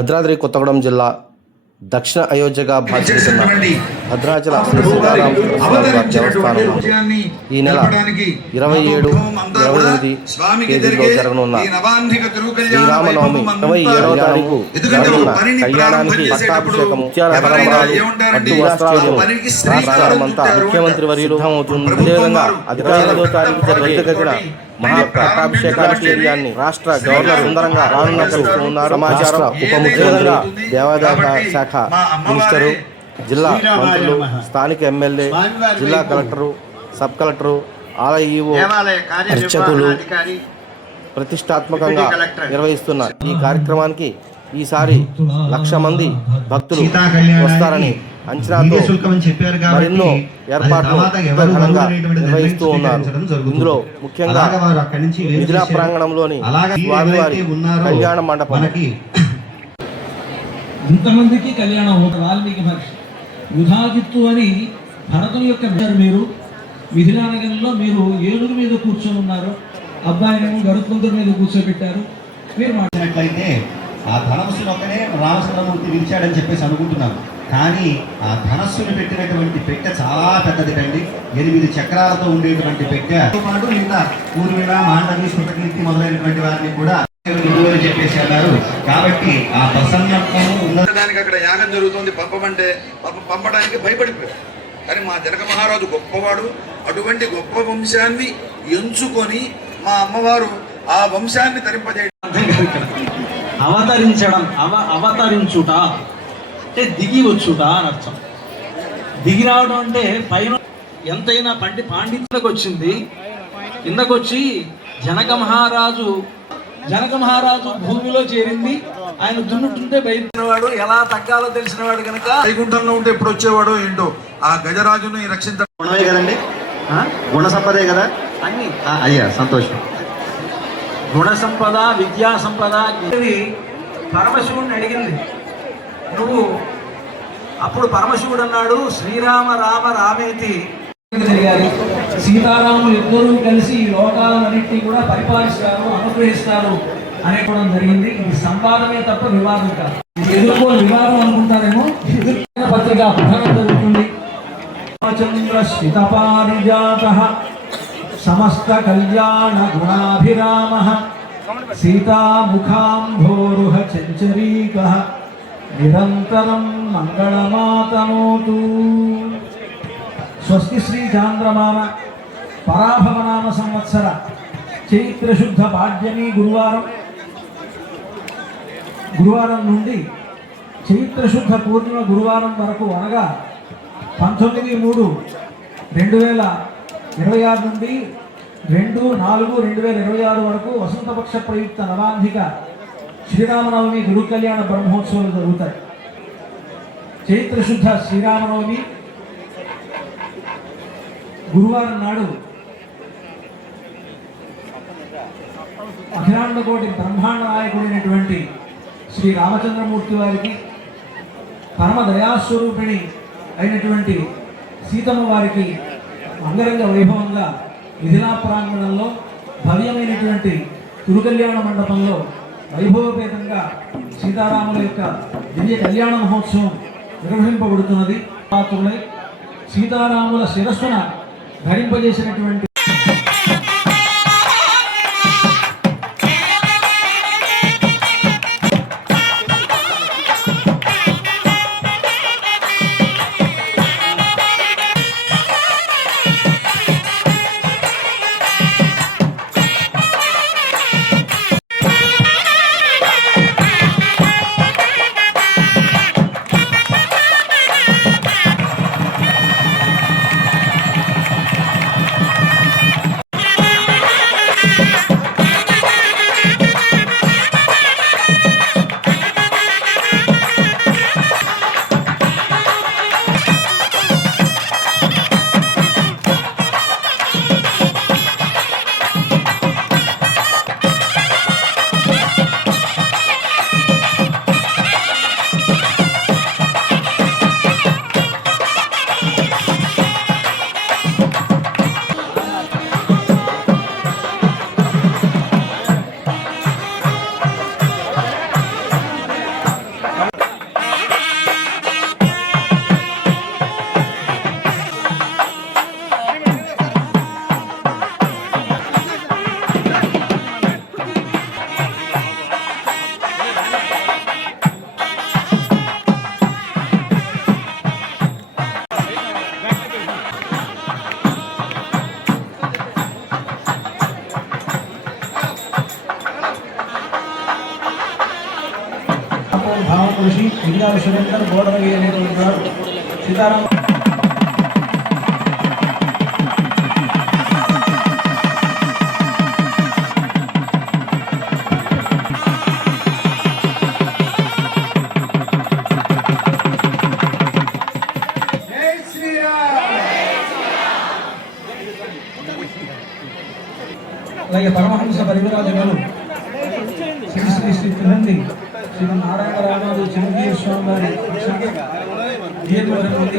భద్రాద్రి కొత్తగూడెం జిల్లా దక్షిణ అయోధ్యగా భావిస్తున్న భద్రాచల శ్రీ సీతారామ దేవస్థానంలో ఈ నెల 27, 28 తేదీల్లో జరగనున్న శ్రీరామనవమి 27వ తారీఖు జరగనున్న కళ్యాణానికి పట్టాభిషేకం పట్టు వస్త్రాలు రాష్ట్రమంతా ముఖ్యమంత్రి వర్యులు అవుతుంది. అదేవిధంగా అధికారులతో తారీఖు జరిగే మహాపట్టాభిషేకాన్ని రాష్ట్ర గవర్నర్ సుందరంగా రానున్నారు. సమాచారం ఉప ముఖ్యమంత్రి దేవాదాయ శాఖ మినిస్టరు, జిల్లా మంత్రులు, స్థానిక ఎమ్మెల్యే, జిల్లా కలెక్టరు, సబ్ కలెక్టరు, ఆలయ ఈవో, అర్చకులు ప్రతిష్టాత్మకంగా నిర్వహిస్తున్న ఈ కార్యక్రమానికి ఈసారి 1,00,000 మంది భక్తులు వస్తారని అంచనాతో మరెన్నో ఏర్పాట్లు ఘనంగా నిర్వహిస్తూ ఉన్నారు. ఇందులో ముఖ్యంగా మిథిలా ప్రాంగణంలోని స్వామివారి కళ్యాణ మండపం ఇంతమందికి కళ్యాణం వాల్మీకి మహర్షి యుధాజిత్తు అని భరతుని యొక్క మీరు మిథిలా నగరంలో మీరు ఏనుగు మీద కూర్చొని ఉన్నారు, అబ్బాయినేమో గరుత్మంతుడి మీద కూర్చోబెట్టారు. మీరు మాట్లాడినట్లయితే ఆ ధనస్సును ఒకనే రామచంద్రమూర్తి విరిచాడని చెప్పేసి అనుకుంటున్నాం, కానీ ఆ ధనస్సును పెట్టినటువంటి పెట్టె చాలా పెద్దది కండి. 8 చక్రాలతో ఉండేటువంటి పెట్టె పాటు మిగతా ఊర్మిళ, మాండవి, శృతకీర్తి మొదలైనటువంటి వారిని కూడా చెప్పేసి అన్నారు. కాబట్టి ఆ ప్రసన్నత్వము ఉన్నదానికి అక్కడ యాగం జరుగుతుంది, పంపడానికి భయపడిపోయారు. కానీ మా జనక మహారాజు గొప్పవాడు. అటువంటి గొప్ప వంశాన్ని ఎంచుకొని మా అమ్మవారు ఆ వంశాన్ని తరింపజేయడం, అవతరించడం, అవతరించుట అంటే దిగి వచ్చుట అని అర్థం. దిగి రావడం అంటే పైన ఎంతైనా పాండిత్యకు వచ్చింది. కిందకొచ్చి జనక మహారాజు భూమిలో చేరింది. ఆయన దున్నుతుంటే బయలుదేరినవాడు, ఎలా తగ్గాలో తెలిసినవాడు కనుక వైకుంఠంలో ఉంటే ఎప్పుడు వచ్చేవాడో ఏంటో ఆ గజరాజుని రక్షించడం గుణమే కదండి, గుణ సంపదే కదా అన్ని. అయ్యా సంతోషం. గుణ సంపద, విద్యా సంపద. పరమశివుడిని అడిగింది నువ్వు. అప్పుడు పరమశివుడు అన్నాడు, శ్రీరామ రామ రామేతి తెలియాలి. సీతారాములు ఇద్దరూ కలిసి ఈ లోకాలన్నింటినీ కూడా పరిపాలిస్తారు, అనుగ్రహిస్తారు అనేకోవడం జరిగింది. ఇది సంవాదమే తప్ప వివాదం కాదు. ఇది ఎదుర్కోని వివాదం అనుకుంటారేమో. పత్రిక పఠనం జరుగుతుంది. రామచంద్ర శ్రితపారిజాతః సమస్త కళ్యాణ గుణాభిరామః సీతాముఖాంభోరుహ చంచరీకః నిరంతరం మంగళమాతనోతు. స్వస్తి శ్రీ చాంద్రమాన పరాభవనామ సంవత్సర చైత్రశుద్ధ పాడ్యమి గురువారం నుండి చైత్రశుద్ధ పూర్ణిమ గురువారం వరకు, అనగా 19/3/2026 నుండి 2/4/2026 వరకు వసంతపక్ష ప్రయుక్త నవాంధిక శ్రీరామనవమి గురు కళ్యాణ బ్రహ్మోత్సవాలు జరుగుతాయి. చైత్రశుద్ధ శ్రీరామనవమి గురువారం నాడు అఖిలాండ కోటి బ్రహ్మాండ నాయకుడైనటువంటి శ్రీ రామచంద్రమూర్తి వారికి, పరమ దయాస్వరూపిణి అయినటువంటి సీతమ్మ వారికి అంగరంగ వైభవంగా మిథిలా ప్రాంగణంలో భవ్యమైనటువంటి తిరుకల్యాణ మండపంలో వైభవపేతంగా సీతారాముల యొక్క దివ్య కళ్యాణ మహోత్సవం నిర్వహింపబడుతున్నది. పాత్రులై సీతారాముల శిరస్సున ధరింపజేసినటువంటి బోడరవి అనేది ఉన్నారు. సీతారామ అలాగే పరమహంస పరివిరాజులు శ్రీ శ్రీ శ్రీ తిరుండి శ్రీ నారాయణ రామాలు చిరంజీవి స్వామి వారి నియతి వరకు ఉంది.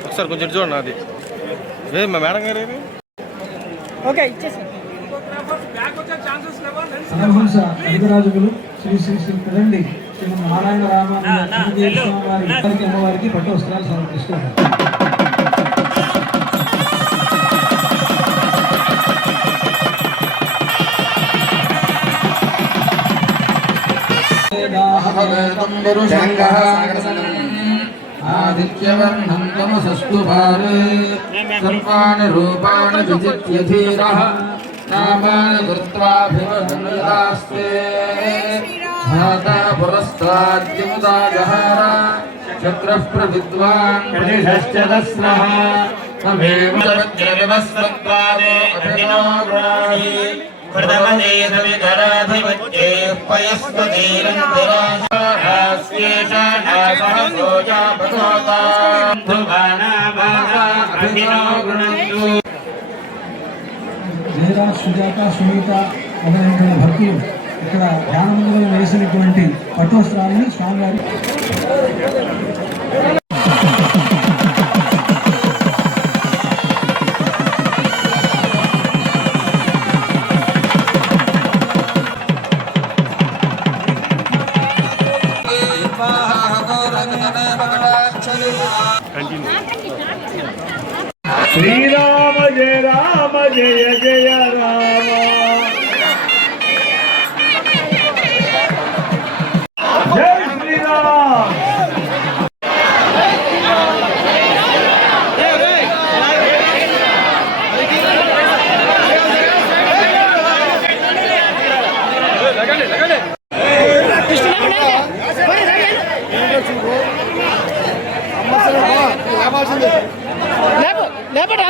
ఒకసారి కొంచెం చూడండి అది మా మేడం గారు పరమహంస పరివిరాజులు శ్రీ శ్రీ శ్రీ తిరుండి శ్రీ నారాయణ రామాలు చిరంజీవి స్వామి వారి అమ్మవారికి పట్టు వస్త్రాలు సమర్పిస్తున్నారు. ఆదిత్యవర్ణం తమసస్తు భారే సర్వాణి రూపాణి విజిత్య ధీరః నామాని కృత్వాభివదన్యదాస్తే ధాతా పురస్తాద్యముదా జహార చక్రః ప్రవిద్వాన్ ప్రతిష్ఠదస్నః తమేవ సత్యవస్వత్వాదే అభినో గ్రాహి ప్రథమదేశవికరాధిపత్యే జయరా సుజాత సునీత మొదలైన భక్తులు ఇక్కడ ధ్యానమందులో వేసినటువంటి పట్టు వస్త్రాలని స్వామివారి శ్రీరామ జయ రామ జయ జయ రామ జై శ్రీరామ్. లేపండి